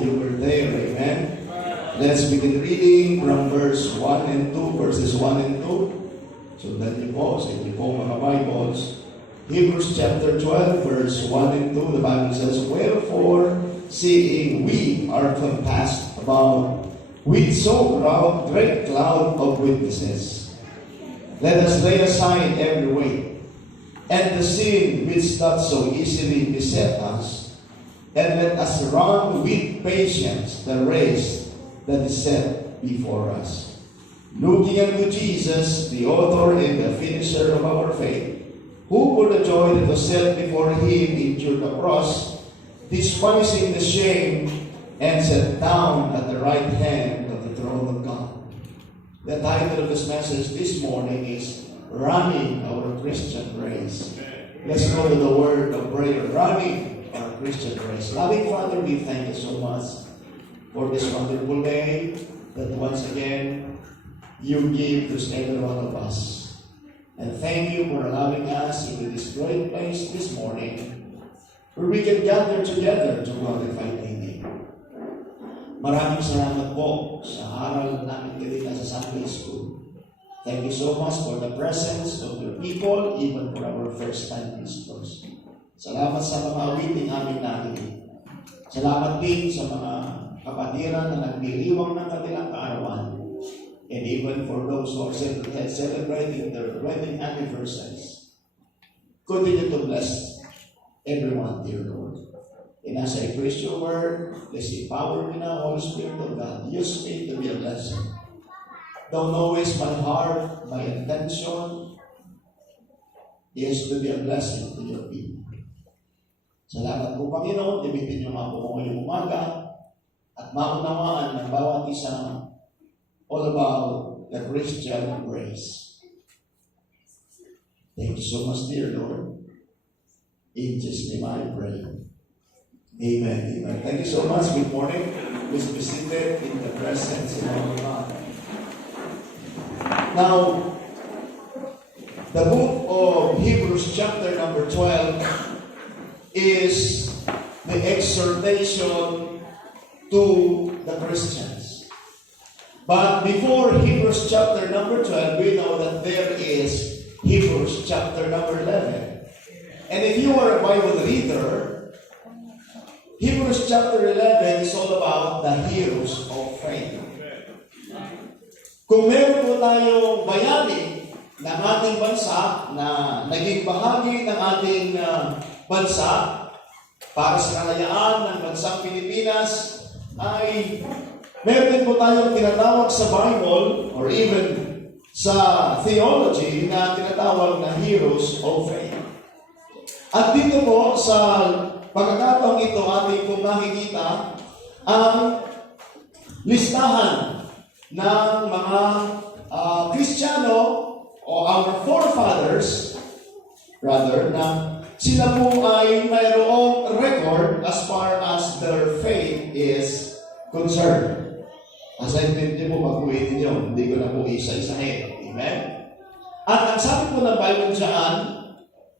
you were there. Amen. Let's begin reading from verse 1 and 2, verses 1 and 2. So then you po, sa inyo po mga Bibles. Hebrews chapter 12, verse 1 and 2, the Bible says, "Wherefore, seeing we are compassed about with so great cloud of witnesses, let us lay aside every weight, and the sin which doth so easily beset us, and let us run with patience the race that is set before us, looking unto Jesus, the author and the finisher of our faith, who for the joy that was set before him endured the cross, despising the shame, and sat down at the right hand of the throne of God." The title of this message this morning is Running Our Christian Race. Let's go to the word of prayer. Running our Christian race. Loving Father, we thank you so much for this wonderful day that once again you give to every one of us. And thank you for allowing us into this great place this morning where we can gather together to glorify thy name. Maraming salamat po sa aral namin kanina sa Sunday School. Thank you so much for the presence of your people, even for our first-time visitors. Salamat sa mga awiting aming narinig. Salamat din sa mga kapatiran na nagdiriwang ng kanilang kaarawan. And even for those who are celebrating their wedding anniversaries. Continue to bless everyone, dear Lord. And as I preach your word, let's empower me now, Holy Spirit of God. Use me to be a blessing. Don't always my heart, my intention is to be a blessing to your people. Salamat po, Panginoon. Gamitin niyo nga po ngayong umaga at maunawaan ng bawat isa all about the Christian grace. Thank you so much, dear Lord. In Jesus' name I pray. Amen. Amen. Thank you so much. Good morning. Please be seated in the presence of our God. Now, the book of Hebrews chapter number 12 is the exhortation to the Christians. But before Hebrews chapter number 12, we know that there is Hebrews chapter number 11. And if you are a Bible reader, Hebrews chapter 11 is all about the heroes of faith. Kung meron po tayong bayani ng ating bansa na naging bahagi ng ating bansa para sa kalayaan ng bansang Pilipinas, ay meron din po tayong tinatawag sa Bible or even sa theology na tinatawag na heroes of faith. At dito po sa pagkakataong ito ating kung makikita ang listahan ng mga Kristiyano o our forefathers rather na sila po ay mayroong record as far as their faith is concerned. Assignment niyo po pag-uwitin niyo, hindi ko na po isa-isahin. Amen? At ang sabi po ng Bible dyan,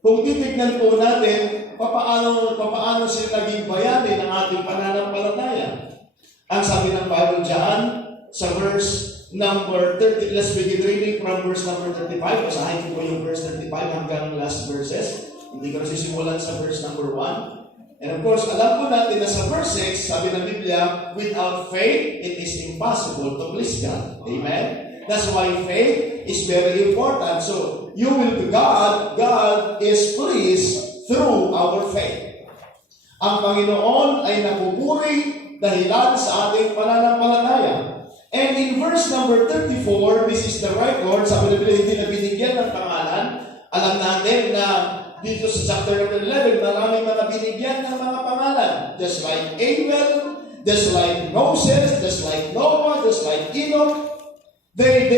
kung titignan po natin papaano sila naging bayani ng ating pananampalataya. Ang sabi ng Bible dyan, sa verse number 30, let's begin reading from verse number 35. Basahin ko po yung verse 35 hanggang last verses. Hindi ko na sisimulan sa verse number 1. And of course, alam po natin na sa verse 6, sabi ng Biblia, without faith, it is impossible to please God. Amen? That's why faith is very important. So, you will to God, God is pleased through our faith. Ang Panginoon ay napupuri dahilan sa ating pananampalataya. And in verse number 34, this is the record, sabi na hindi na binigyan ng pangalan. Alam natin na dito sa chapter number 11, maraming mga binigyan ng mga pangalan. Just like Abel, just like Moses, just like Noah, just like Enoch. They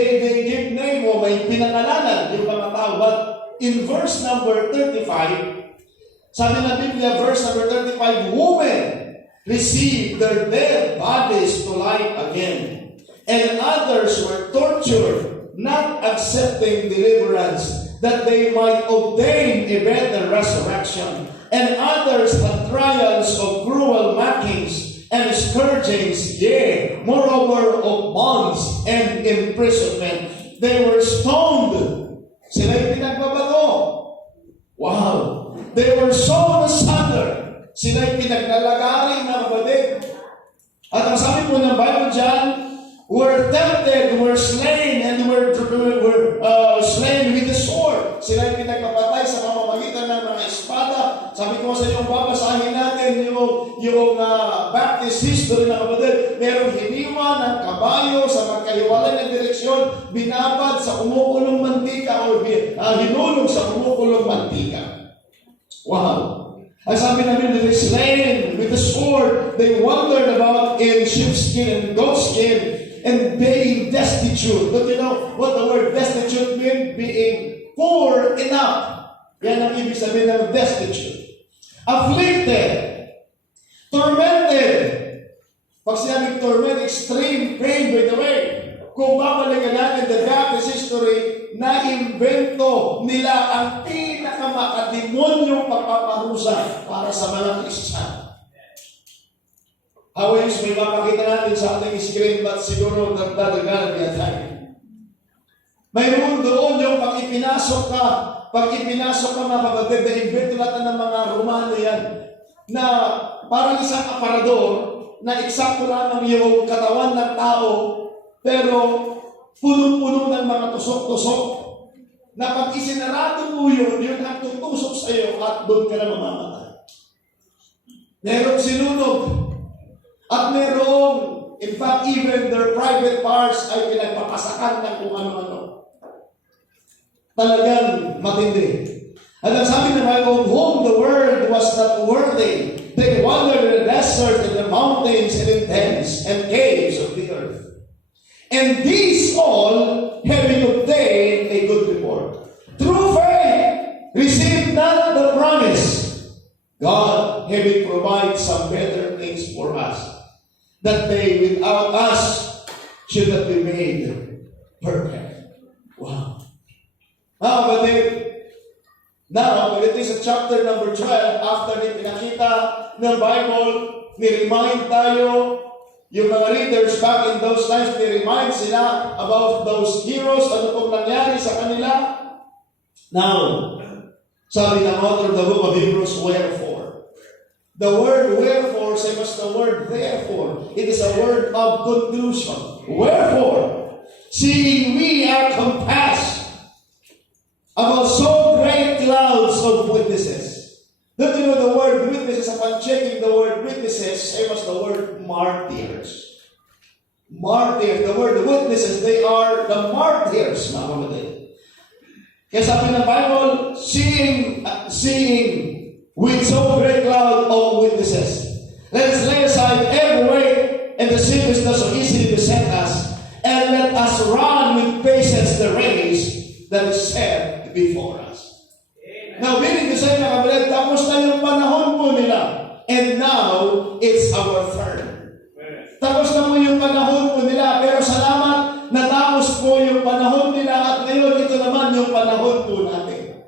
give name o may pinangalanan yung mga tao. But in verse number 35, sabi na Biblia, verse number 35, women received their dead bodies to life again. And others were tortured, not accepting deliverance, that they might obtain a better resurrection. And others had trials of cruel mockings, and scourgings, yea, moreover of bonds and imprisonment. They were stoned. Sila'y pinagbabato. Wow! They were sawn asunder. Sila'y pinaglalagari, mga kapatid. At ang sabi po ng Bible dyan, were tempted, were slain, and were slain with the sword. Sila'y pinagpapatay sa pamamagitan ng mga espada. Sabi ko sa inyo, babasahin natin yung Baptist history na kapatid. Merong hiniwa ng kabayo sa magkahiwalay na direksyon, binabad sa kumukulong mantika o hinulog sa kumukulong mantika. Wow! Ang sabi namin, they were slain with the sword. They wandered about in sheepskin and goatskin and being destitute. But you know what the word destitute means? Being poor enough. Yan ang ibig sabihin ng destitute. Afflicted. Tormented. Pag sinabing torment, extreme pain, by the way. Kung babalikan natin the Baptist history, na-invento nila ang pinakamakademonyong pagpaparusa para sa mga Kristiyan. Hawais, may mapakita natin sa ating screen, but siguro nagdadagan niya tayo. Mayroon doon yung pag ipinasok ka mga kapatid, na-invento natin ng mga Romano yan, na parang isang aparador, na eksakto lamang yung katawan ng tao, pero puno-puno ng mga tusok-tusok, na pag isinarado mo yun ang tutusok sa iyo at doon ka na mamamatay. Merong sinunog, at merong, in fact, even their private parts ay pinagpapasakan ng kung ano-ano. Talagang matindi. At ang sabi ng Bible, whom the world was not worthy, they wandered in the desert, in the mountains, and in dens and caves of the earth. And these all, having obtained a good report, through faith, received not the promise, God having provided some better things for us, that they without us should not be made perfect. Wow. Now, it is chapter number 12, after pinakita ng Bible, ni-remind tayo, yung mga readers back in those times, ni-remind sila about those heroes, ano pong nangyari sa kanila. Now, sabi ng author of the book of Hebrews, wherefore. The word wherefore, same as the word therefore. It is a word of conclusion. Wherefore, seeing we are compassed about so great clouds of witnesses. Don't you know the word witnesses? Upon checking the word witnesses, same as the word martyrs. Martyrs, the word witnesses, they are the martyrs, mga kapatid. Kaya sabi ng Bible, seeing with so great cloud of witnesses, let us lay aside every weight and the sin which does so easily beset us, and let us run with patience the race that is set before us. Now, meaning to say, mga kapatid, tapos na yung panahon po nila, and now, it's our turn. Tapos na po yung panahon po nila, pero salamat, natapos po yung panahon nila, at ngayon, ito naman yung panahon po natin.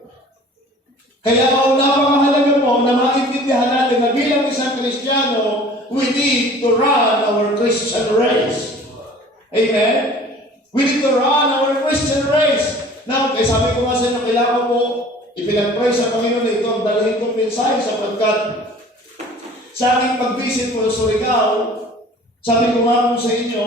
Kaya, napakahalaga po na maintindihan natin na bilang isang Kristiyano, we need to run our Christian race. Amen? We need to run our Christian race. Now, kaya sabi ko nga sa inyo, kailangan po, ipinag-pray sa Panginoon na ito ang dalhin kong mensahe sapagkat sa aking pag-visit po sa Surigao, sabi ko nga po sa inyo,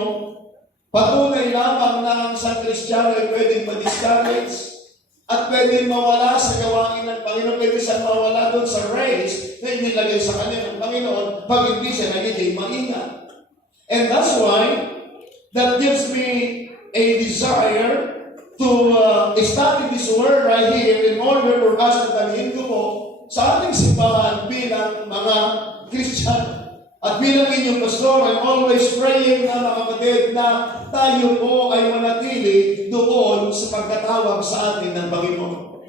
patunay lamang na ang isang Kristiyano ay pwedeng ma-discourage at pwedeng mawala sa gawain ng Panginoon, pwede siyang mawala doon sa race na inilagay sa kanya ng Panginoon pag hindi siya nagiging maingat. And that's why that gives me a desire to study this word right here in order for us na dalhin ko po sa ating simbahan bilang mga Christian. At bilang inyong pastor, I'm always praying na mga kapatid na tayo po ay manatili doon sa pagkatawag sa atin ng Panginoon.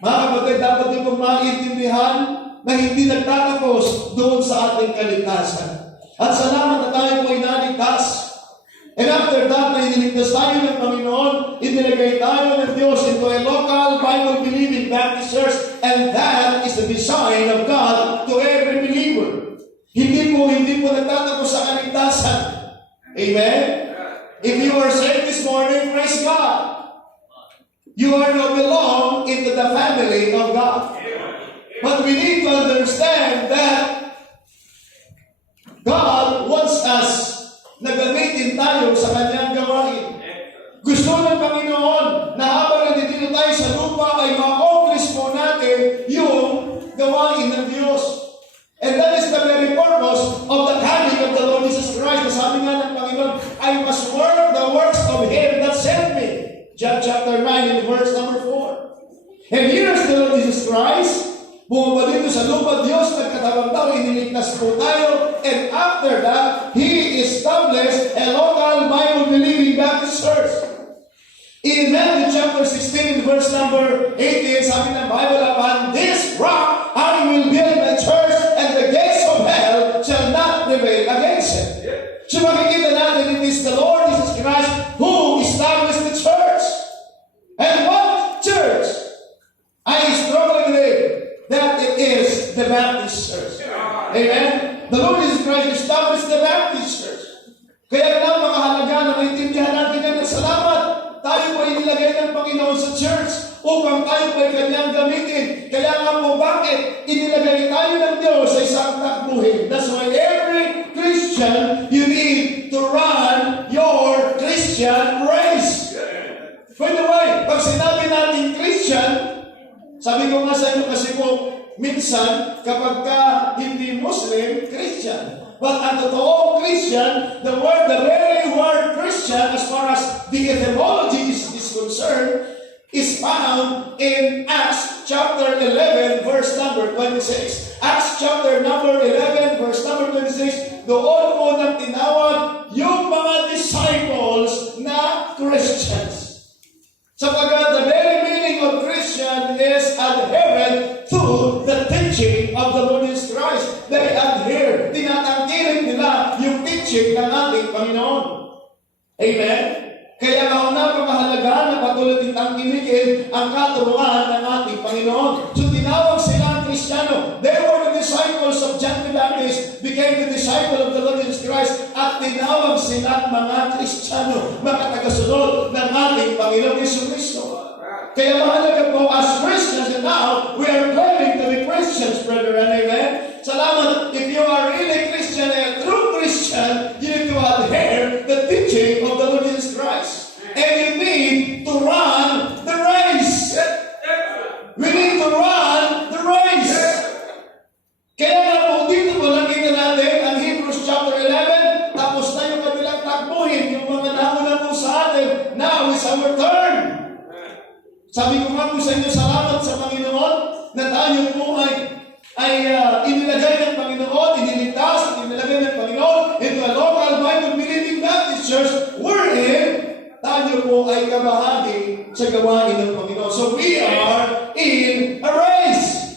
Mga kapatid, dapat din pong maintindihan na hindi nagtatapos doon sa ating kaligtasan. At salamat na tayo po ay naligtas. And after that, na iniligtas tayo ng Panginoon, inilagay tayo ng Diyos into a local Bible-believing Baptist church, and that is the design of God to every believer. Hindi po nagtatapos sa Amen? If you are saved this morning, praise God. You are now belong into the family of God. But we need to understand that God wants us na gamitin tayo sa kanyang gawain. Gusto ng Panginoon na habang nandito tayo sa lupa ay ma-accomplish po natin yung gawain ng Diyos. And that is the very purpose of the coming of the Lord Jesus Christ. Sabi nga ng Panginoon, I must work the works of Him that sent me. John chapter 9 and verse number 4. And here's the Lord Jesus Christ. Bumaba dito sa lupa, Diyos, nagkatawang tao, iniligtas po tayo. And after that, He established a local Bible-believing Baptist church. In Matthew chapter 16, verse number 18, sabi ng Bible, upon this rock I will build my church, and the gates of hell shall not prevail against it. So makikita natin, it is the Lord Jesus Christ who established the church. And what church? I strongly believe that it is the Baptist church. Amen? The Lord Jesus Christ established the Baptist church. Kaya na makahalaga na maintindihan natin yan. Salamat! Tayo po inilagay ng Panginoon sa church upang tayo po ay kanyang gamitin. Kaya nga po bakit inilagay tayo ng Diyos sa isang takbuhin. That's why every Christian, you need to run your Christian race. By the way, pag sinabi natin Christian, sabi ko nga sa inyo kasi po, minsan, kapag ka hindi Muslim, Christian. But ang totoong Christian, the very word Christian, as far as the etymology is concerned, is found in Acts chapter 11, verse number 26. Acts chapter number 11, verse number 26, doon po nang tinawag yung mga disciples na Christians. Sapagkat the very meaning of Christian is adherent to the teaching of the Lord Jesus Christ. They adhere, tinatangkilik nila yung teaching ng ating Panginoon. Amen? Kaya napakahalaga na patuloy tangkilikin ang katuruan ng ating Panginoon. So tinawag sila ang Kristiyano. They were the disciples of John the Baptist, became the disciple of the Lord Jesus Christ, at tinawag sila mga Kristiyano, mga tagasunod ng ating Panginoon Jesucristo. Kaya mahalaga po as Christians, and now we are claiming to be Christians, brethren, amen? Salamat. If you are really Christian, a true Christian, you need to adhere the teaching of the Lord Jesus Christ. And you need to run the race. We need to run the race. Kaya nga po dito po nakita natin ang Hebrews chapter 11, tapos na yung kabilang takbuhin, yung mga nauna po sa atin. Now is our turn. Sabi ko nga po sa inyo, salamat sa Panginoon na tayo po ay inilagay ng Panginoon, iniligtas at inilagay ng Panginoon into a local Bible-believing Baptist church wherein tayo po ay kabahagi sa gawain ng Panginoon. So we are in a race.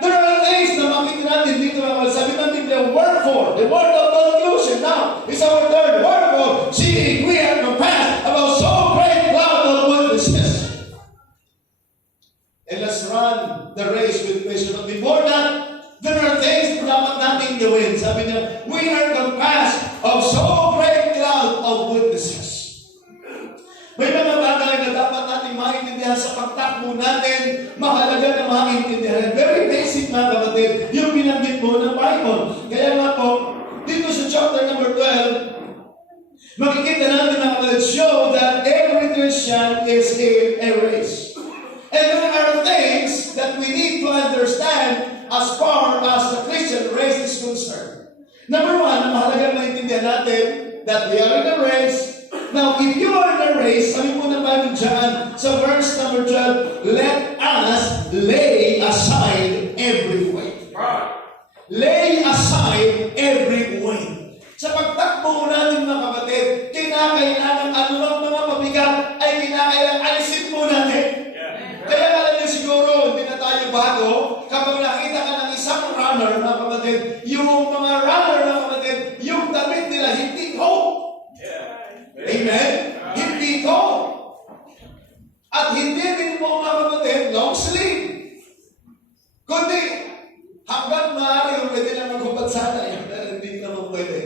There are things na makikita natin dito na sabi ng Biblia, work for. The word of conclusion now is our third word for. Seeing we are compassed about so great cloud of witnesses. And let's run the race with patience. But before that, there are things na dapat natin gawin. Sabi niya, we are compassed of so great cloud of witnesses. May mga bagay na dapat natin maintindihan sa pagtakbo natin. Mahalaga na maintindihan. Very basic na kapatid. Yung binanggit mo ng Bible. Kaya nga po, dito sa chapter number 12, makikita natin na kapatid, show that every Christian is in a race. And there are things that we need to understand as far as the Christian race is concerned. Number one, mahalaga maintindihan natin that we are in a race. Now, if you are in a race, sabi po ng Bible dyan, sa verse number 12, let us lay aside every weight. Lay aside every weight. Sa pagtakbo natin mga kapatid, kinakailangan ano lang mga mabigat ay kinakailangan alisin po natin. Kaya alam niyo siguro, hindi na tayo bago, kapag nakita ka ng isang runner, mga kapatid, yung mga runner, mga kapatid, yung damit nila, hindi ko. Amen? Hindi ko. At hindi din po, mga kapatid, long sleeve. Kundi, hanggang maaari, pwede lang maghubad sana. Hindi naman pwede.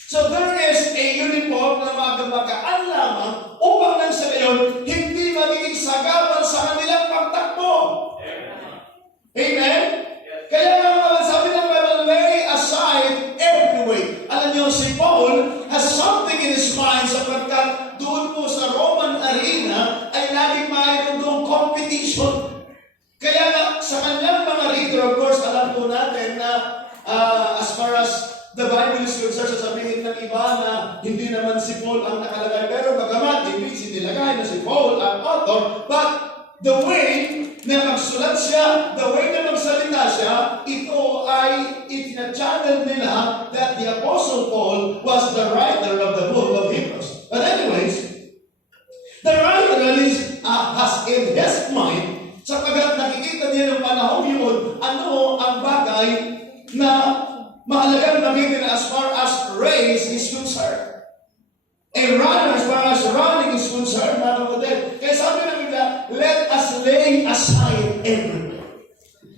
So there is a uniform na magamagaan lamang upang nang sa gayon, hindi magiging sagawan sa kanilang pagtakbo. Amen? Kaya nga sabi ng Bible, lay aside every weight. Alam niyo, si Paul has something in his mind sapagkat doon po sa Roman arena ay laging mayroon doon competition. Kaya nga, sa kanyang mga reader, of course, alam po natin na as far as the Bible is concerned, sasabihin ng iba na hindi naman si Paul ang nakalagay. Pero bagamat, hindi sinilagay na si Paul ang author, but the way na magsulat siya, the way na magsalita siya, ito ay itina-channel nila that the Apostle Paul was the writer of the book of Hebrews. But anyways, the writer has in his mind, sapagkat nakikita niya ng panahon yun, ano ang bagay na mahalagang gamitin as far as race is concerned. A runner as far as running is concerned, mga kapatid. Kaya sabi ng Biblia, let us lay aside everything.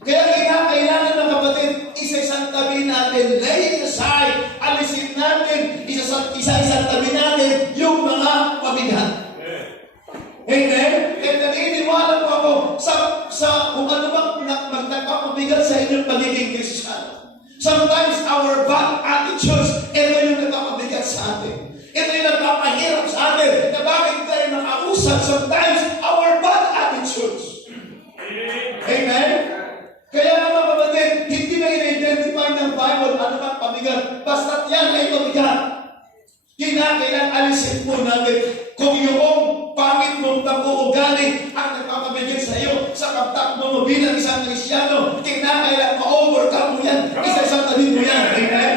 Kaya kailangan ng kapatid, isa-isang tabi natin, lay aside, alisin natin, isa-isang tabi natin yung mga pabigat. Amen? Kaya naniniwala po ako sa kung ano bang magtagpapabigat sa inyong pagiging Kristiyano. Sometimes our bad attitudes, ito yung nagpapabigat sa atin. Ito yung nagpapahirap sa atin na bakit tayo nakausap. Sometimes our bad attitudes. Amen? Kaya mga kapatid, hindi na in-identify ng Bible ano bang pabigat. Basta't yan ay pabigat. Kailangan alisin po natin kung yung pangit mong pag-uugali ang nagpapabigat sa iyo sa pagtakbo mo bilang isang Kristiyano, kailangan ma-overcome mo yan. Isa-isang tabi mo yan. Amen?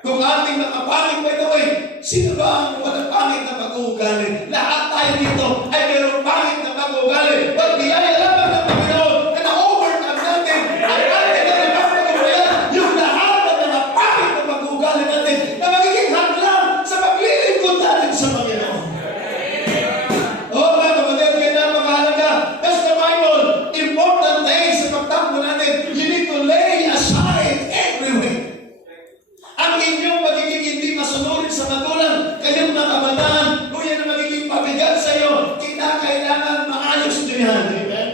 Kung ating nakapangit, by the way, sino ba ang walang pangit na pag-uugali? Lahat tayo dito ay mayroong pangit na pag-uugali. But biyaya lamang ng Panginoon na na-overcome natin ang ating na nagpapagawayan yung lahat ng mga pangit na pag-uugali natin na magiging hadlang sa paglilingkod natin sa Panginoon. Mga kapatid, kaya napakahalaga. That's the Bible. Important things sa pagtakbo natin. You need to lay aside everything. Ang inyong magiging hindi masunurin sa magulang, kayong nakabataan, kung yan ang magiging pabigat sa iyo, kailangan maayos nyo yan. Amen?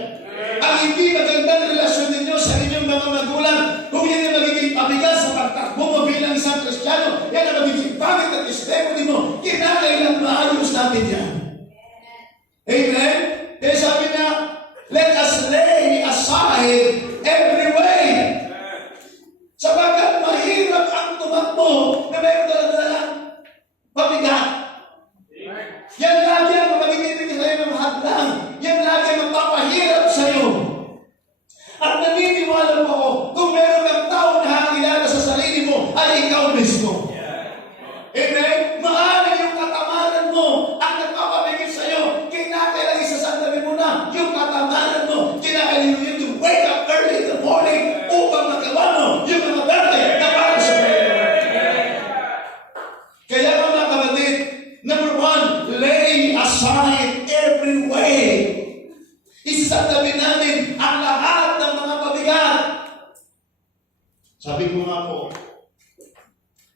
Ang hindi magandang relasyon ninyo sa inyong mga magulang, kung yan ang magiging pabigat sa pagtakbo mo bilang isang Kristiyano, yan ang magiging pangit at testimony mo, kailangan maayos natin yan. Amen? Kaya sabi na, let us lay aside every way. Sabagat mahirap ang tumakbo na mayroon talagang pabigat. Yan lagi ang magiging sa'yo ng hadlang. Yan lagi ang magpapahirap sa'yo. At naniniwala mo ako, kung mayroon kang tao na nakakilala sa sarili mo, ay ikaw mismo. Amen? Maaari yung katamaran mo ang nagpapabigit sa'yo. Kinakailang isasandabi mo na yung katamaran mo. Kinakailang yun to wake up early in the morning upang magawa mo yung mga bagay na para sa Panginoon. Kaya mga kapatid, number one, lay aside every way. Isasandabi natin ang lahat ng mga pabigat. Sabi ko nga po,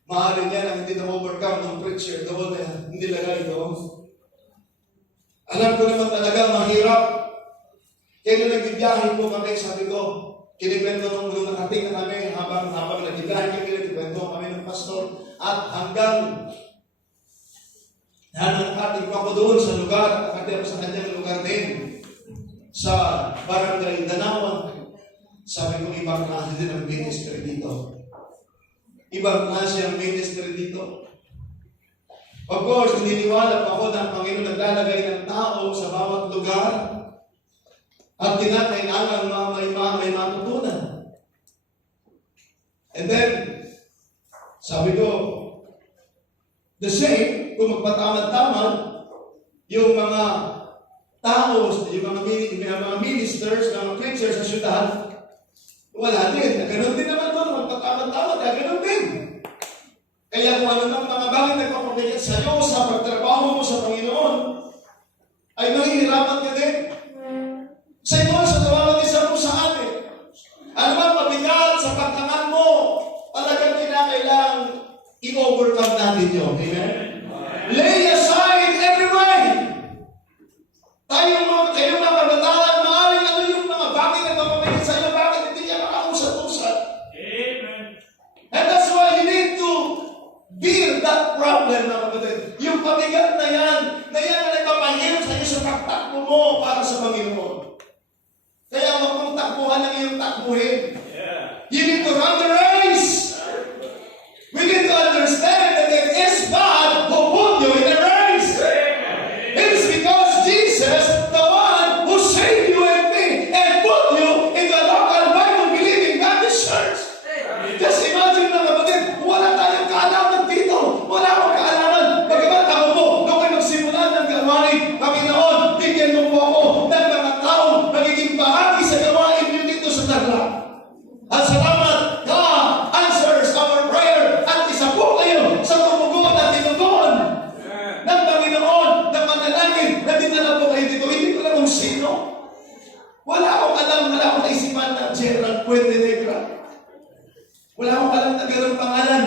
maaaring yan ang hindi na-overcome ng preacher doon na hindi lagay doon. Alam ko naman talaga mahirap. Kaya nung nagbibiyahin po kami, sabi ko, kinikwento nung nakating na kami habang nagbibiyahin kami, kinikwento kami ng pastor at hanggang nakarating pa ako doon sa lugar, nakarating ako sa kanyang lugar din sa Barangay Danawan. Sabi ko, ibang klase din ang ministry dito. Ibang klase ang ministry dito. Of course, naniniwala pa ako na ang Panginoon naglalagay ng tao sa bawat lugar at kinakailangan may matutunan. And then, sabi ko, the same, kung magpatamad-tamad, yung mga tao, yung mga ministers, mga preachers sa syudad, wala din. Ganun din naman doon, magpatamad-tamad, ganun din. Kaya kung ano ng mga bagay nagpapabigat sa iyo sa pagtrabaho mo sa Panginoon, ay mahihirapan ka din. Sa ito, sa nawawalisan mo sa atin. Ano ba mabigat sa pagtangan mo? Talagang kinakailangan i-overcome natin. natin yun. Amen? Lay aside every way. Kayong mga kabataan, maaaring ano yung mga bakit na mapapagin sa iyo, bakit hindi niya makausat-usat. Amen. And that's why you need to bear that problem, mga kapatid. Yung pabigat na yan na nagpapahirap sa iyo sa takbo mo para sa Panginoon. Kaya huwag mong takbuhan ang iyong takbuhin. Yeah. You need to run the race. We need to understand that it is God who put you in the race. It is because Jesus, the one who saved you and me, and put you in the local Bible-believing Baptist church. Just imagine na kapatid, wala tayong kaalaman dito. Wala akong kaalaman. Bagamat ako po, nung kayo magsimula ng gawain, Panginoon, bigyan mo po ako ng mga taong magiging bahagi sa gawain niyo dito sa Tarlac. At salamat, God answers our prayer. At isa po kayo sa tumugon at tinugon ng Panginoon na manalangin na dinala po kayo dito. Hindi ko alam kung sino. Wala akong alam, wala akong naisipan na Gerald Puente Negra. Wala akong alam na gano'ng pangalan.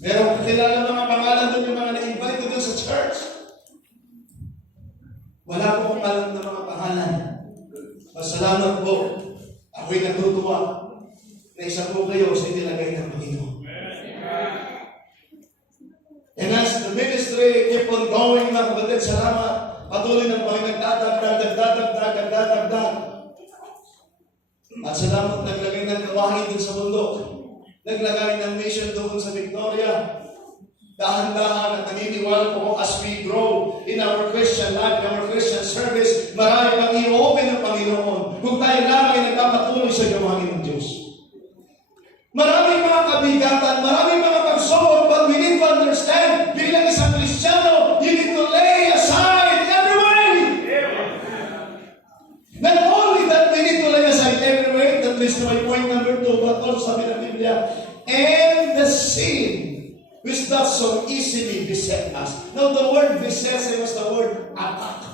Meron kakilala mga pangalan doon yung mga na-invite ko doon sa church. Wala po akong alam na mga pangalan. Masalamat po. Ako'y natutuwa na isa po kayo sa inilagay ng Panginoon. And as the ministry keep on going, mga kapatid, salamat. Patuloy ng mga nagdadagdag. At salamat naglagay ng gawain dun sa bundok. Naglagay ng mission doon sa Victoria. Dahan-dahan at naniniwala po as we grow in our Christian life, in our Christian service, marami pang i-open ng Panginoon kung tayo lamang ay nagpapatuloy sa gawain ng Diyos. Maraming mga kabigatan, maraming mga pagsubok, but we need to understand, bilang isang Kristiyano, you need to lay aside every way. Not only that we need to lay aside every way, that leads to my point number 2, but also sabi ng Biblia, and the sin which does so easily beset us. Now, the word beset was the word attack.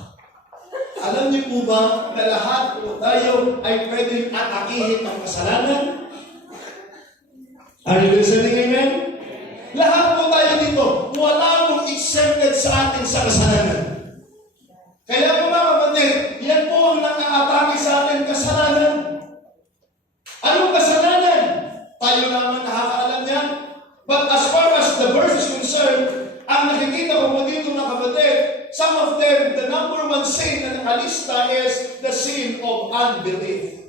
Alam niyo po ba na lahat po tayo ay pwedeng atakihin ng kasalanan? Are you listening, amen? Lahat po tayo dito, wala pong exempted sa atin sa kasalanan. Kaya po mga kapatid, yan po ang nang-aatake sa atin, kasalanan. Anong kasalanan? Tayo naman nakakaalam yan. But as far as the verse is concerned, ang nakikita ko po dito mga kapatid, some of them, the number one sin na nakalista is the sin of unbelief.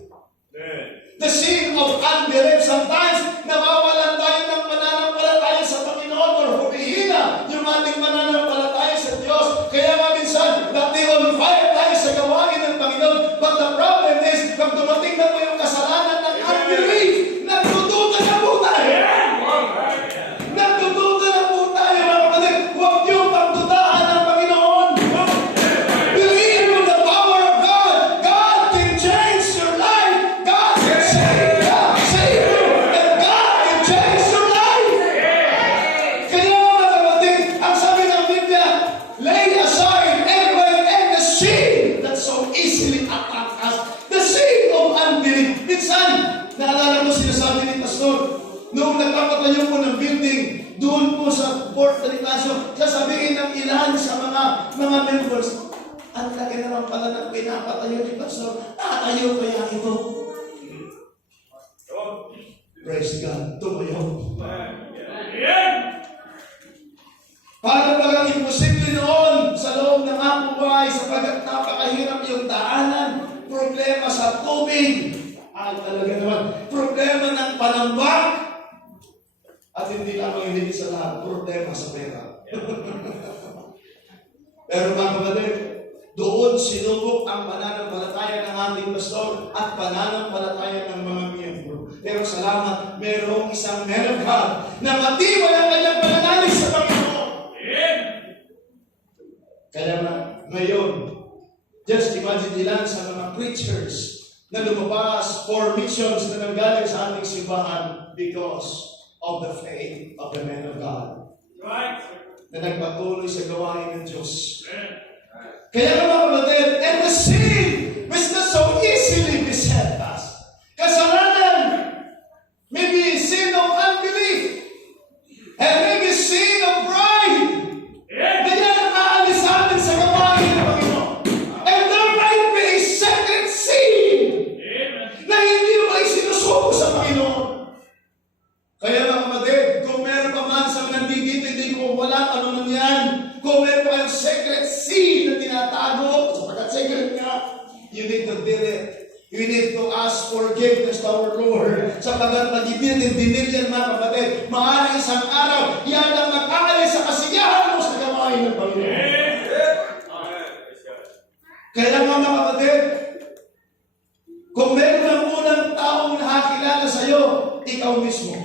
The sin of unbelief. Sometimes, nawawalan tayo ng pananampalataya sa Panginoon or humihina yung ating pananampalataya sa Diyos. Kaya nga minsan, dati on fire tayo sa gawain ng Panginoon. But the problem is, pag dumating na po yung kasalanan ng unbelief, nagtututo na po tayo. Nagtututo na po tayo, mga kapatid. Huwag niyo pagdudahan ng Panginoon. Believe in the power of God. God can change your life. God can save you. And God can change your life. Kaya mga kapatid, ang sabi ng Biblia, lay aside every and the sin that so easily attack us. The sin of unbelief. Minsan, naalala ko sinasabi ni Pastor, noong nagpapatayo po ng building, doon po sa Fort Bonifacio, sasabihin ng ilan sa mga members, ang laki naman pala ng pinapatayo ni Pastor, tatayo kaya ito? Praise God, tumayo. Para bagang imposible noon sa loob ng among buhay sapagkat napakahirap yung daanan, problema sa tubig, talaga naman, problema ng panambak, at hindi lamang hindi sa lahat, problema sa pera. Pero mga kapatid, doon sinubok ang pananampalataya ng ating pastor at pananampalataya ng mga miyembro. Pero salamat, mayroong isang man of God na matibay ang kanyang pananalig sa Panginoon. Kaya nga, ngayon, just imagine ilan sa mga preachers na lumabas for missions na nanggaling sa ating simbahan because of the faith of the man of God. Right. Na nagpatuloy sa gawain ng Diyos. Kaya mga kapatid, and the sin which does so easily beset us. Kasalanan, maybe sin of unbelief, and maybe sin of our Lord. Sapagkat magdidinil yan mga kapatid, maaaring isang araw, yan ang mag-aalis sa kasiyahan mo sa gawain ng Panginoon. Kaya mga kapatid, kung meron ang unang taong nakakilala sa iyo, ikaw mismo.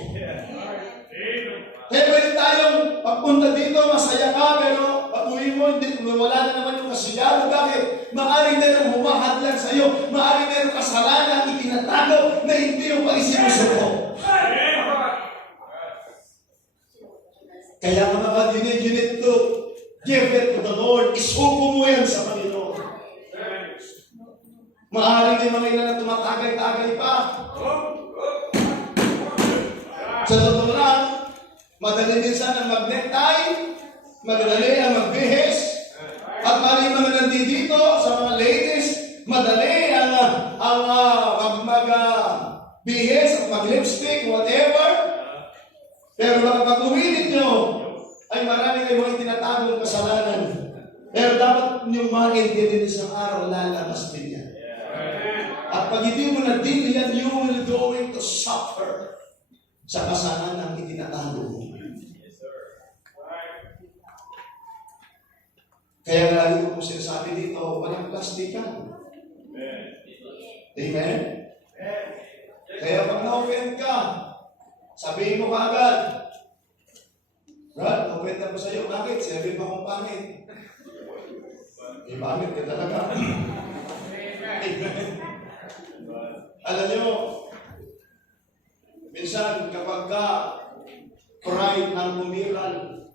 Kaya pwede tayong pagpunta dito, masaya ka, pero pag-uwi mo, wala na naman yung kasiyahan. Bakit? Maaaring merong humahadlang sa iyo, maaaring merong kasalanan itinatago na hindi mo pa isinusuko. Kaya mga kapatid, you need to give it to the Lord. Isuko mo yan sa Panginoon. Maaaring yung mga ilan na tumatagay-tagay pa. Sa totoo lang, madali minsan ang mag-necktie, madali ang magbihis, at maaaring mga nandito sa mga ladies, madali ang magbihis at mag-lipstick, whatever. Pero kapag uwilit nyo, ay marami kayo mga tinatagong kasalanan. Pero dapat nyo maintindihan sa araw, lalabas din yan. At pag hindi mo na din yan, you will going to suffer sa kasalanan ng itinatago mo. Kaya lagi ko po sinasabi dito, walang plastikan. Amen? Kaya pag na-offend ka, sabihin mo kaagad, Brad, offend ako sa iyo. Bakit? Sabi mo akong pangit. Pangit ka talaga. Amen. Alam nyo, minsan kapag pride ang umiral,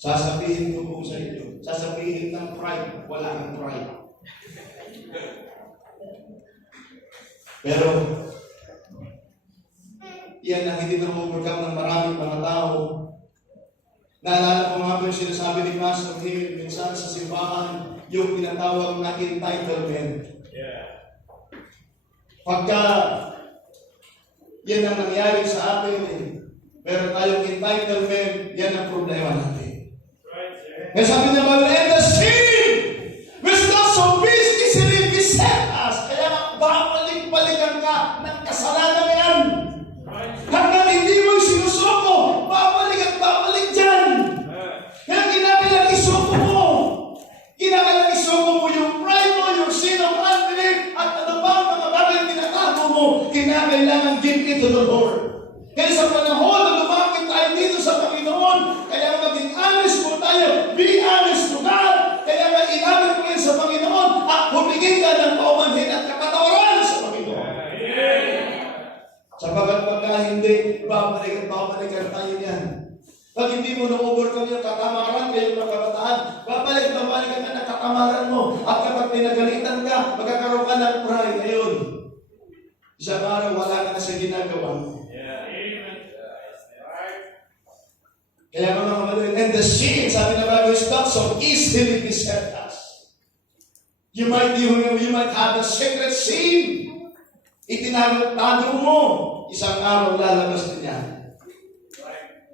sasabihin ko po sa inyo, sasabihin ng pride, wala kang pride. Pero, yan ang hindi na-overcome ng maraming mga tao. Naalala ko nga po yung sinasabi ni Pastor Hill, minsan sa simbahan, yung tinatawag na entitlement. Pagka yan ang nangyari sa atin, pero tayong entitlement, yan ang problema natin. Kaya sabi niya, and the sin which not so easily beset us. Kaya babalik-balikan ka ng kasalanan yan. Hanggang hindi mo sinusuko, babalik at babalik dyan. Kaya kinakailang isuko mo. Kinakailang isuko mo yung pride mo, yung sin of unbelief, at ano ba ang mga bagay tinatago mo, kinakailangan give it to the Lord. Kaya sa panahon na lumapit tayo dito sa Panginoon, kaya maging honest po tayo, be honest to God, kaya ilapit mo yan sa Panginoon, at humingin ka ng paumanhin at kapatawaran sa Panginoon. Sapagat pagka hindi, babalikan tayo yan. Pag hindi mo na-overcome yung katamaran, kayo mga kabataan, babalikan ka ng katamaran mo. At kapag pinagalitan ka, magkakaroon ka ng pride ngayon. Isang araw, wala ka na sa ginagawa mo. Kaya mga kapatid, and the sin, sabi na Bible, is not so easily beset us. You might have a secret sin. Itinago mo, isang araw lalabas din yan.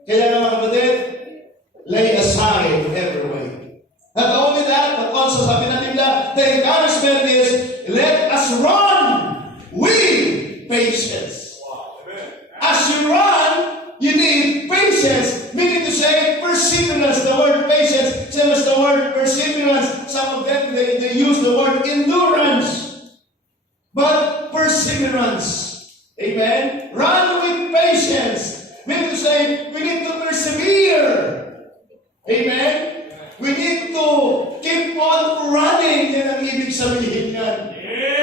Kaya mga kapatid, lay aside every way. Not only that, but also sabi na Biblia, the encouragement is, let us run with patience. As you run, you need patience, meaning to say perseverance. The word patience, same as the word perseverance. Some of them, they use the word endurance. But perseverance. Amen? Run with patience. Meaning to say, we need to persevere. Amen? We need to keep on running. Yan ang ibig sabihin yan.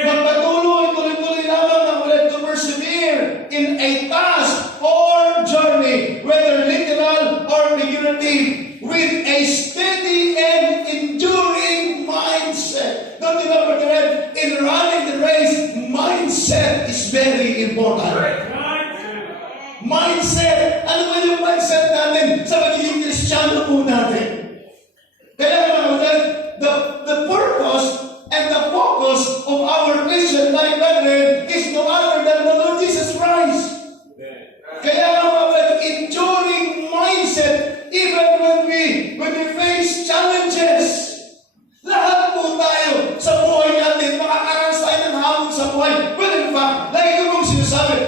Magpatuloy, tuloy-tuloy lamang ang ulit to persevere in a task or journey, whether literal or figurative, with a steady and enduring mindset. Don't you ever forget, in running the race, mindset is very important. Mindset. Ano ba yung mindset natin sa magiging Kristiyano po natin? Kaya naman, the purpose and the focus of our Christian life, brethren, is no other than the Lord Jesus Christ. Kaya naman, enduring mindset, even when we face challenges. Lahat po tayo sa buhay natin, makakaranas tayo ng hamon sa buhay. Well, in fact, lagi ko pong sinasabi,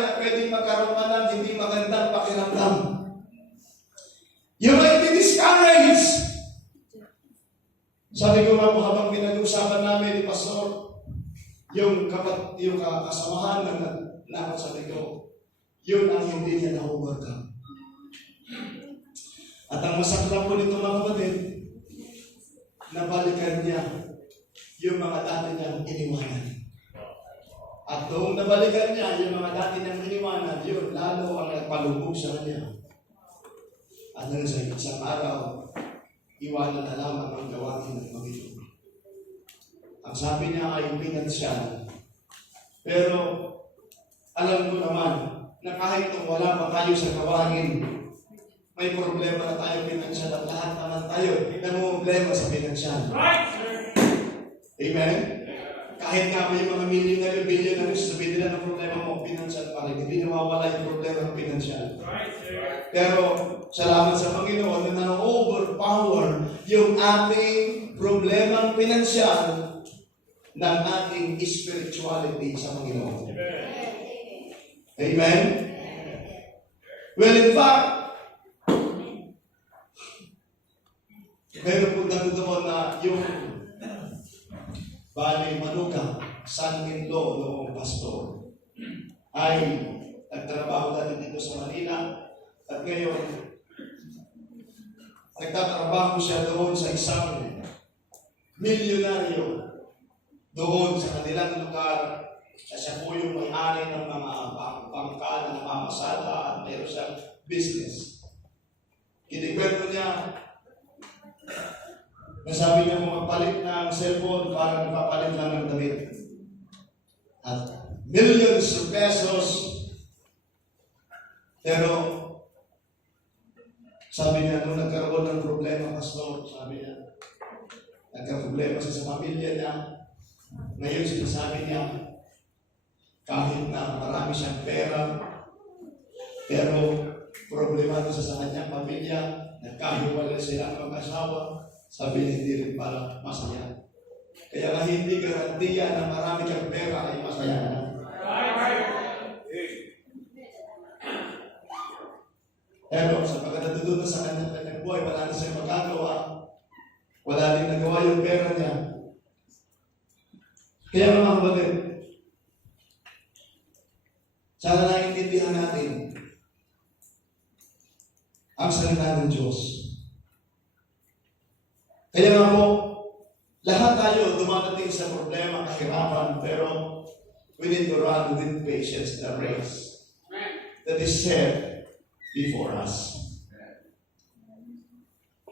na pwedeng magkaroon ka ng hindi magandang pakiramdam. You might be discouraged. Sabi ko nga po habang pinag-usapan namin ni Pastor, yung kasamahan na nakasabi ko, yun ang hindi niya na-overcome. At ang masakla po nito mga kapatid, nabalikan niya yung mga dati niyang iniwanan. At noong nabalikan niya yung mga dati niyang iniwanan, yun lalo ang nagpalubog sa kanya. At nang sa isang araw, iwanan na lamang ang gawain ng Panginoon. Ang sabi niya ay pinansyal. Pero alam ko naman na kahit kung wala pa tayo sa gawain, may problema na tayo pinansyal at lahat naman tayo namumblema sa pinansyal. Amen? Kahit nga may mga millionaire, billionaire, sabihin nila ng problema mo, pinansyal pa rin. Hindi nawawala yung problema ng pinansyal. Pero salamat sa Panginoon na na-overpower yung ating problemang pinansyal ng ating spirituality sa Panginoon. Amen? Well, in fact, meron po doon na yung Bali Manugang, son-in-law noong pastor, ay nagtrabaho dati dito sa Manila at ngayon nagtatrabaho siya doon sa isang milyonaryo doon sa kanilang lugar. Siya po yung may-ari ng mga bangka na namamasada at meron siyang business. Kinikwento niya, nasabi niya kung magpalit ng cellphone para nagpapalit lang ng damit. At millions of pesos. Pero sabi niya, nung nagkaroon ng problema, Pastor, sabi niya, nagka-problema siya sa pamilya niya. Ngayon sinasabi niya, kahit na marami siyang pera, pero problemado siya sa kanyang pamilya, nagkahiwalay sila ng mag-asawa, sabi niya hindi rin para masaya. Kaya nga hindi garantiya na marami kang pera ay masaya na. Pero sa pagkatatuto sa kanyang buhay, wala na siyang magagawa. Wala rin nagawa yung pera niya. Kaya mga kapatid, sana naiintindihan natin ang salita ng Diyos. Kaya nga po, lahat tayo dumadating sa problema, kahirapan, pero we need to run with patience the race that is set before us.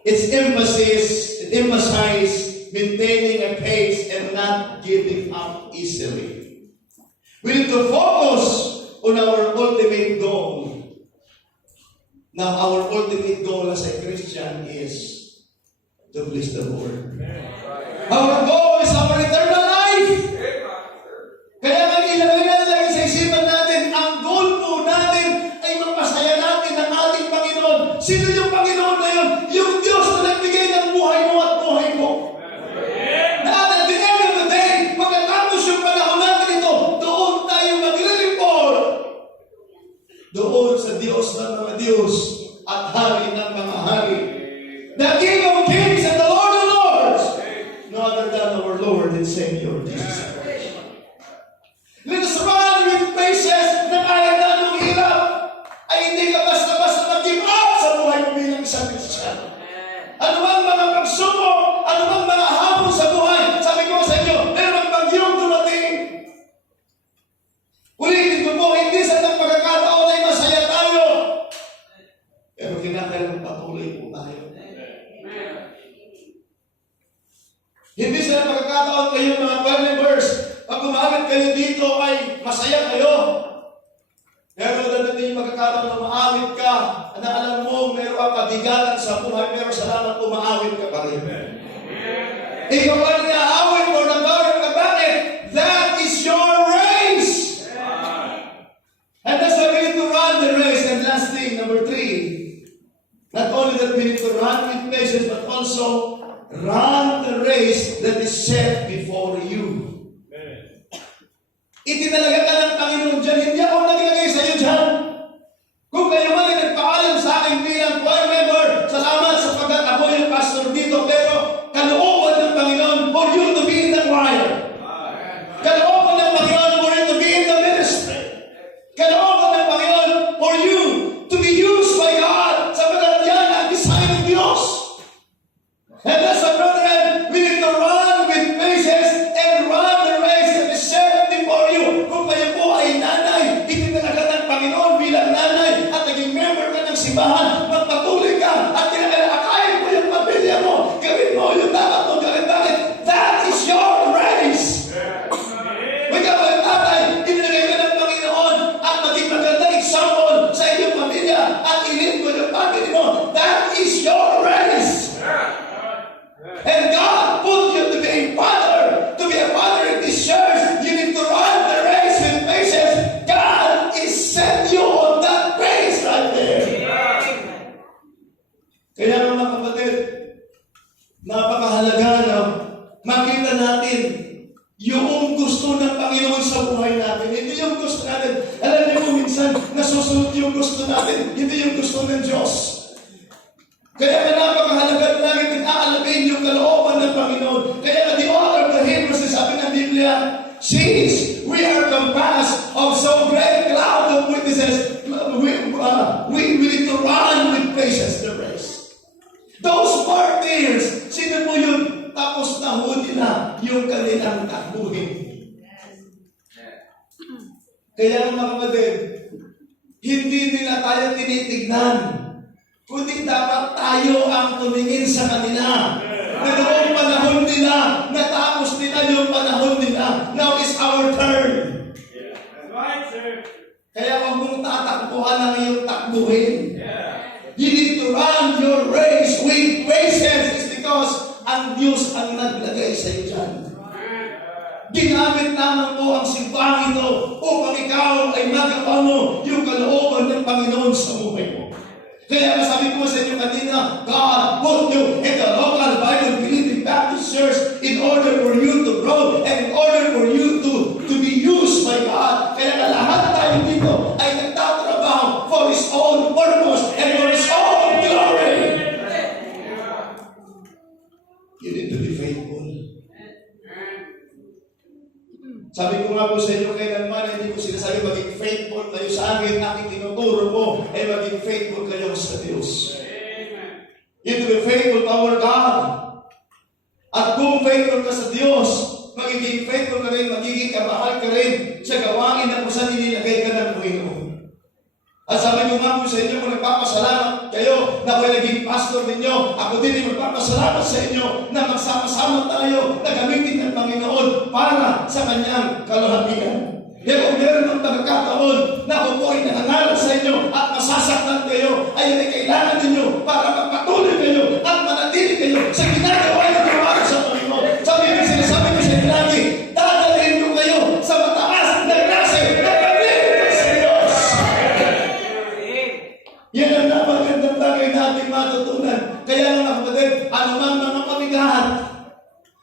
It emphasizes maintaining a pace and not giving up easily. We need to focus on our ultimate goal. Now, our ultimate goal as a Christian is to please the Lord. Our goal is our eternal life. Kaya nga ilagay natin sa isipan natin, ang goal po natin ay mapasaya natin ang ating Panginoon. Sino yung Panginoon na yun? Yung Diyos na nagbigay ng buhay mo at buhay mo. Na at the end of the day, pagkatapos yung panahon natin ito, doon tayo magre-report. Doon sa Diyos ng mga Diyos at Hari ng mga Hari. The King of Kings and the Lord of Lords. No other than our Lord and Savior, Jesus Christ. Let us run with patience na kahit na anong hirap ay hindi ka basta-basta mag-give up sa buhay mo bilang isang Christian. Ano bang mga pagsubok, ano bang mga hamon sa buhay, sabi ko sa inyo, meron bagyong dumating. Ulitin ko po, hindi sa ng pagkakataon ay masaya tayo. Pero kinakailangan patuloy po tayo. Hindi sa pagkakataon kayo mga believers, pag umamit kayo dito ay masaya kayo. Pero dadating yung pagkakataon na maawit ka, na alam mo meron kang kabigatan sa buhay, pero salamat umaawit ka pa rin. Ikaw pa rin naawit mo ng gawin ka. Bakit? That is your race. And that's why we need to run the race. And last thing, number 3, not only that we need to run with patience, but also run the race that is set before you. Itinalaga ka ng Panginoon dyan. Hindi ako naglagay sa for you to be used by God. Sapagat yan ang design ng Diyos. And that's my brethren, we need to run with patience and run the race that is set before you. Kung kayo po ay nanay, itinalaga ng Panginoon bilang nanay at naging member ka ng simbahan, magpatuloy ka at kinakalaakayin mo yung pamilya mo. Gawin mo yung dapat mo gawin. Bakit? That is your race. Ikaw ay tatay, itinalagay ka ng Panginoon at maging magandang example sa inyong pamilya at ilin mo yung family mo. That is your race. And God put you to be a father, in this church. You need to run the race with patience. God is set you on that race right there. Kaya mga kapatid, napakahalaga na makita natin yung gusto ng Panginoon sa buhay natin. Hindi yung gusto natin. Alam niyo mo minsan, nasusunod yung gusto natin. Hindi yung gusto ng Diyos. Kaya napakahalaga lagi natin aalapin yung kalooban ng Panginoon. Kaya the author of the Hebrews, sabi ng Biblia, since we are compassed of so great cloud of witnesses, we need to run with patience the race. Those martyrs, sino po yun? Tapos na ho nila yung kanilang takbuhin. Kaya mga kapatid, hindi nila tayo tinitignan, kundi dapat tayo ang tumingin sa kanila. Na noong panahon nila, natapos nila yung panahon nila. Now is our turn. That's right, sir. Kaya huwag mong tatakbuhan ang iyong takbuhin. You need to run your race with patience. It's because ang Diyos ang naglagay sa iyo dyan. Ginamit lamang po ang simbahan ito upang ikaw ay magawa mo yung kalooban ng Panginoon sa buhay mo. Kaya sabi ko sa inyo kanina, God put you in the local Bible believing Baptist church in order for you to grow and in order for you to be used by God. Kaya na lahat tayo dito ay nagtatrabaho for His own purpose and for His own glory. You need to be faithful. Sabi ko nga po sa inyo kailanman, hindi ko sinasabi maging faithful kayo sa akin, aking tinuturo mo, ay maging faithful kayo sa Diyos. You need to be faithful to our God. At kung faithful ka sa Diyos, magiging faithful ka rin, magiging kamahal ka rin sa gawain na kung saan inilagay ka ng Panginoon. At sabi ko nga po sa inyo, kung nagpapasalamat kayo na ako'y naging pastor ninyo, ako din ay magpapasalamat sa inyo na magsama-sama tayo na gamitin ng Panginoon para sa Kanyang kalahatian. Kaya kung meron ng pagkakataon na ako po ay nangangaral sa inyo at masasaktan kayo, ay kailangan ninyo para magpatuloy kayo at manatili kayo sa ginagawa ng gawa sa Panginoon. Sabi ko, sinasabi ko sa inyo lagi, dadalhin ko kayo sa mataas na klase na pag-ibig sa Diyos. Yan ang napagandang bagay na ating matutunan. Kaya mga kapatid, anumang mga pabigat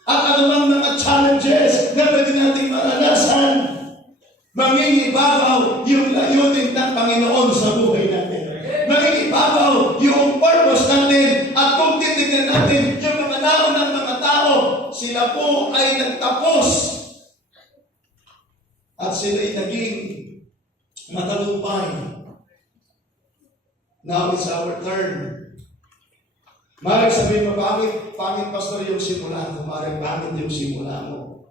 at anumang mga challenges na pwede nating maranasan, mangingibabaw yung layunin ng Panginoon sa buhay natin. Mangingibabaw yung purpose natin at kung titignan natin yung mga naon ng mga tao, sila po ay nagtapos at sila ay naging matalumpay. Now it's our turn. Maring sabihin mo, pangit pastor yung simula mo. Maring pangit yung simula mo.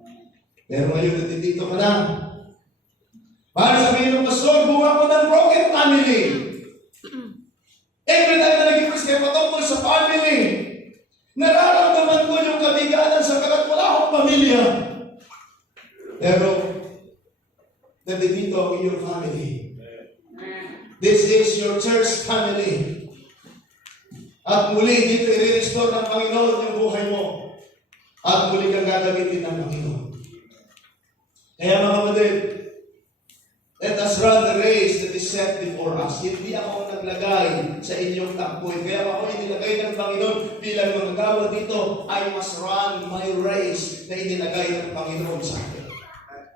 Pero ngayon natitito ka na. Maring sabihin mo, pastor, buwa ko ng broken family. Every time na naging Christian patungkol sa family, nararamdaman ko yung kabiganan sa kagat wala akong pamilya. Pero, natitito ang iyong family. This is your church family. At muli dito i-restore ng Panginoon yung buhay mo. At muli kang gagamitin ng Panginoon. Kaya mga kapatid, let us run the race that is set before us. Hindi ako naglagay sa inyong takboy. Kaya ako inilagay ng Panginoon bilang mga gawa dito, I must run my race na inilagay ng Panginoon sa akin.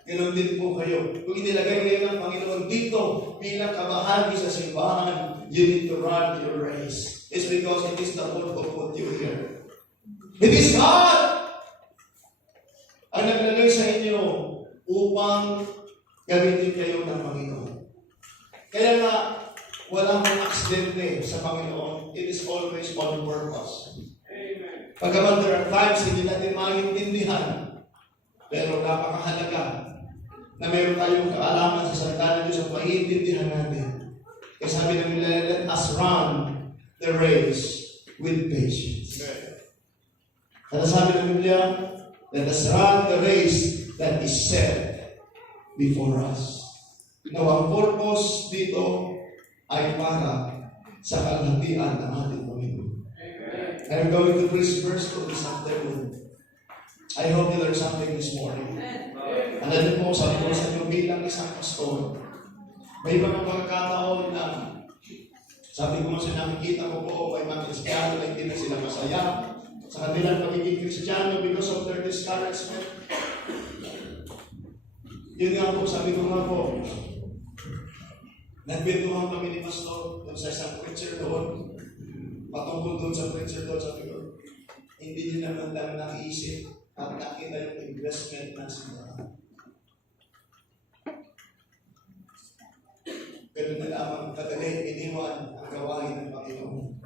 Ganon din po kayo. Kung inilagay kayo ng Panginoon dito bilang kabahagi sa simbahan, you need to run your race. It's because it is the Lord who put you here. It is God ang naglagay sa inyo upang gamitin kayo ng Panginoon. Kaya nga, Walang aksidente sa Panginoon. It is always on purpose. Pagkaman there are times hindi natin maintindihan, pero napakahalaga na meron tayong kaalaman sa salita ng Diyos at maiintindihan natin. Kaya sabi ng nila, let us run the race with patience. Kaya sabi ng Biblia, let us run the race that is set before us. Now, ang purpose dito ay para sa kalahatian ng ating Panginoon. I'm going to preach verse 2 this afternoon. I hope you learned something this morning. Alam niyo po, sabi ko sa inyo bilang isang pastor, may mga pagkakataon na sabi ko sa nakikita ko po, may mga Kristiyano na hindi na sila masaya sa kanilang pagiging Kristiyano because of their discouragement. Yun nga po, sabi ko nga po, nagbentuhan kami ni Pastor doon sa isang preacher doon. Patungkol doon sa preacher doon, sabi ko, hindi niyo naman lang naisip at nakita yung investment na simbahan. Pero na lamang kadali iniwan ang gawain ng Panginoon.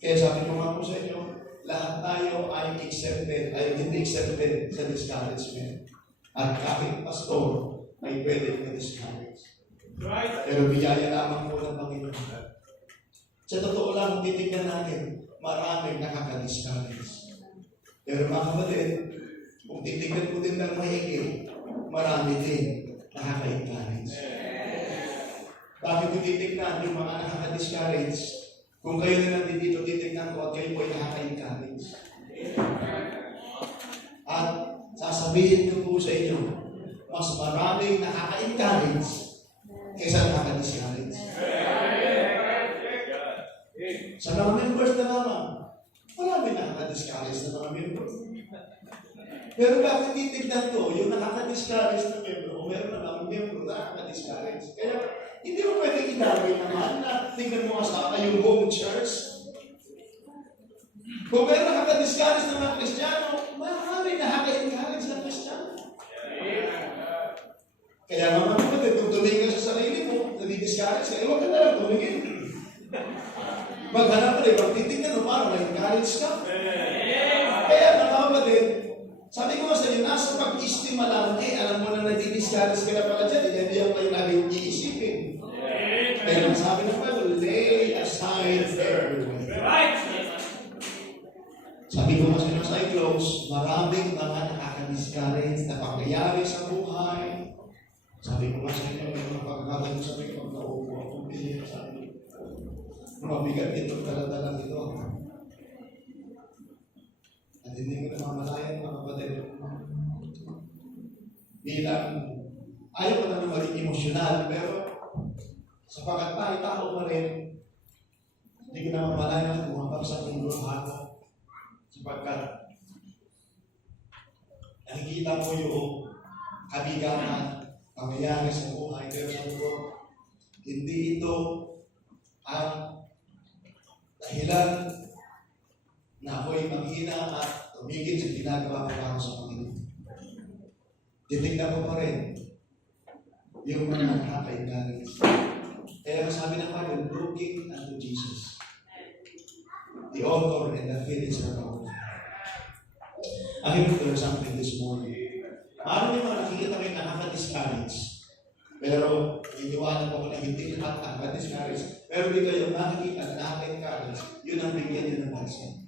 Kaya sabi ko nga po sa inyo, lahat tayo ay hindi accepted sa discouragement. At kahit pastor ay pwede ma-discourage. Pero biyaya lamang po ng Panginoon. Sa totoo lang, titignan natin, maraming nakaka-discourage. Pero mga kapatid, kung titignan po din ng mahigit, marami din nakaka-encourage. Bakit titignan yung mga nakaka-discourage? Kung kayo na nandito, titignan ko at kayo po ay nakaka-encourage. At sasabihin ko po sa inyo, mas maraming nakaka-encourage kaysa nakaka-discourage. Sa mga members na naman, maraming nakaka-discourage na mga members. Pero bakit titignan ko, yung nakaka-discourage na membro, o meron na mga membro na nakaka-discourage. Kaya, hindi mo pwedeng idamay naman na tingnan mo kasama yung home church. Kung meron nakaka-discourage ng mga Kristiyano, maraming nakaka-encourage ng Kristiyano. Kaya mga kapatid, kung tumingin ka sa sarili mo, nadi-discourage ka, huwag ka na lang tumingin. Maghanap rin, pag titignan mo, parang na-encourage ka. Kaya mga kapatid, sabi ko nga sa iyo, nasa pag-istima lang, alam mo na nadi-discourage ka na pala dyan, hindi ang kayo laging iisipin. Kaya sabi ng Bible, lay aside everyone. Sabi ko nga sa close, maraming mga nakaka-discourage na pangyayari sa buhay. Sabi ko nga sa inyo, may mga pagkakataon sabi ko, naupo akong bilhin, sabi ko, mabigat itong taladalang ito. At hindi ko na mamalayan mga kapatid. Bilang, ayaw ko na maging emosyonal, pero sapagat tayo tao pa rin, hindi ko na mamalayan kung mapagsak yung luha. Sapagkat nakikita mo yung kabigaman, pangyayari sa buhay, pero sabi ko, hindi ito ang dahilan na ako'y manghina at tumigil sa ginagawa ko para sa Panginoon. Titignan ko pa rin yung mga nakaka-encourage. Kaya sabi ng Bible, looking unto Jesus, the author and the finisher of our faith. I will learn something this morning. Paano yung mga nakikita kayo nakaka-discourage? Pero iniwanan ko na hindi lahat nakaka-discourage. Pero di kayo nakikita na nakaka-encourage, yun ang bigyan nyo ng pansin.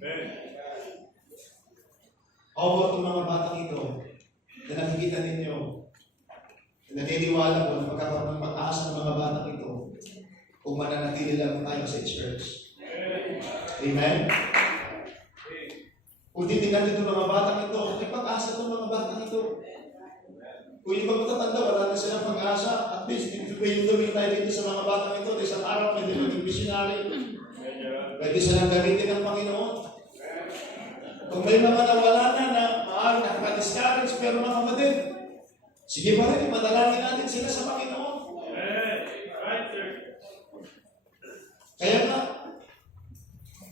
How about itong mga batang ito na nakikita ninyo, naniniwala ko na pagkakaroon ng pag-asa ng mga batang ito kung mananatili lang tayo sa church. Amen? Kung titignan nito mga batang ito, may pag-asa itong mga batang ito. Kung yung mga matatanda, wala na silang pag-asa, at least, yung duming tayo dito sa mga batang ito, isang araw, pwede maging missionary. Pwede silang gamitin ng Panginoon. Kung may mga nawala na maaari nakaka-discourage, pero mga kapatid, sige pa rin, ipadalangin natin sila sa Panginoon. Kaya nga,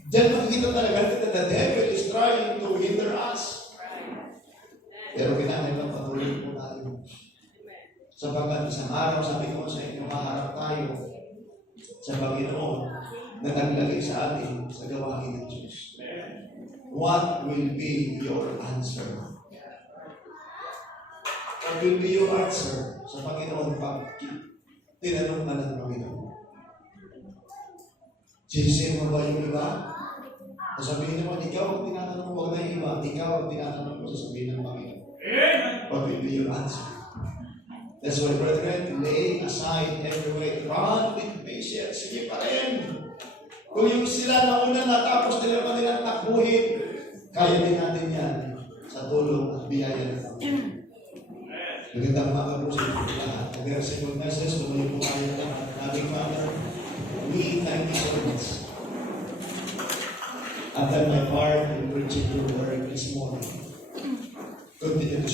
diyan makikita talaga that the devil is trying to hinder us. Pero kinakailangan patuloy po tayo. Sapagkat isang araw, sabi ko sa inyo, maharap tayo sa Panginoon na naglagay sa atin sa gawain ng Diyos. What will be your answer? What will be your answer sa Panginoon pag tinanong ka ng Panginoon? Sisisi mo ba yung iba? Sasabihin naman, ikaw ang tinatanong mo, huwag na yung iba. Ikaw ang tinatanong mo, sasabihin ng Panginoon. What will be your answer? That's why, brethren, lay aside every weight. Run with patience. Sige pa rin. Kung yung sila na una natapos nila pa nilang takbuhin, kaya din natin yan sa tulong at biyaya ng Panginoon. Magandang mga po sa inyo lahat. Ang simple message, tumuloy po kayo ng ating Father. We thank you so much. I've done my part in preaching your word this morning. Continue to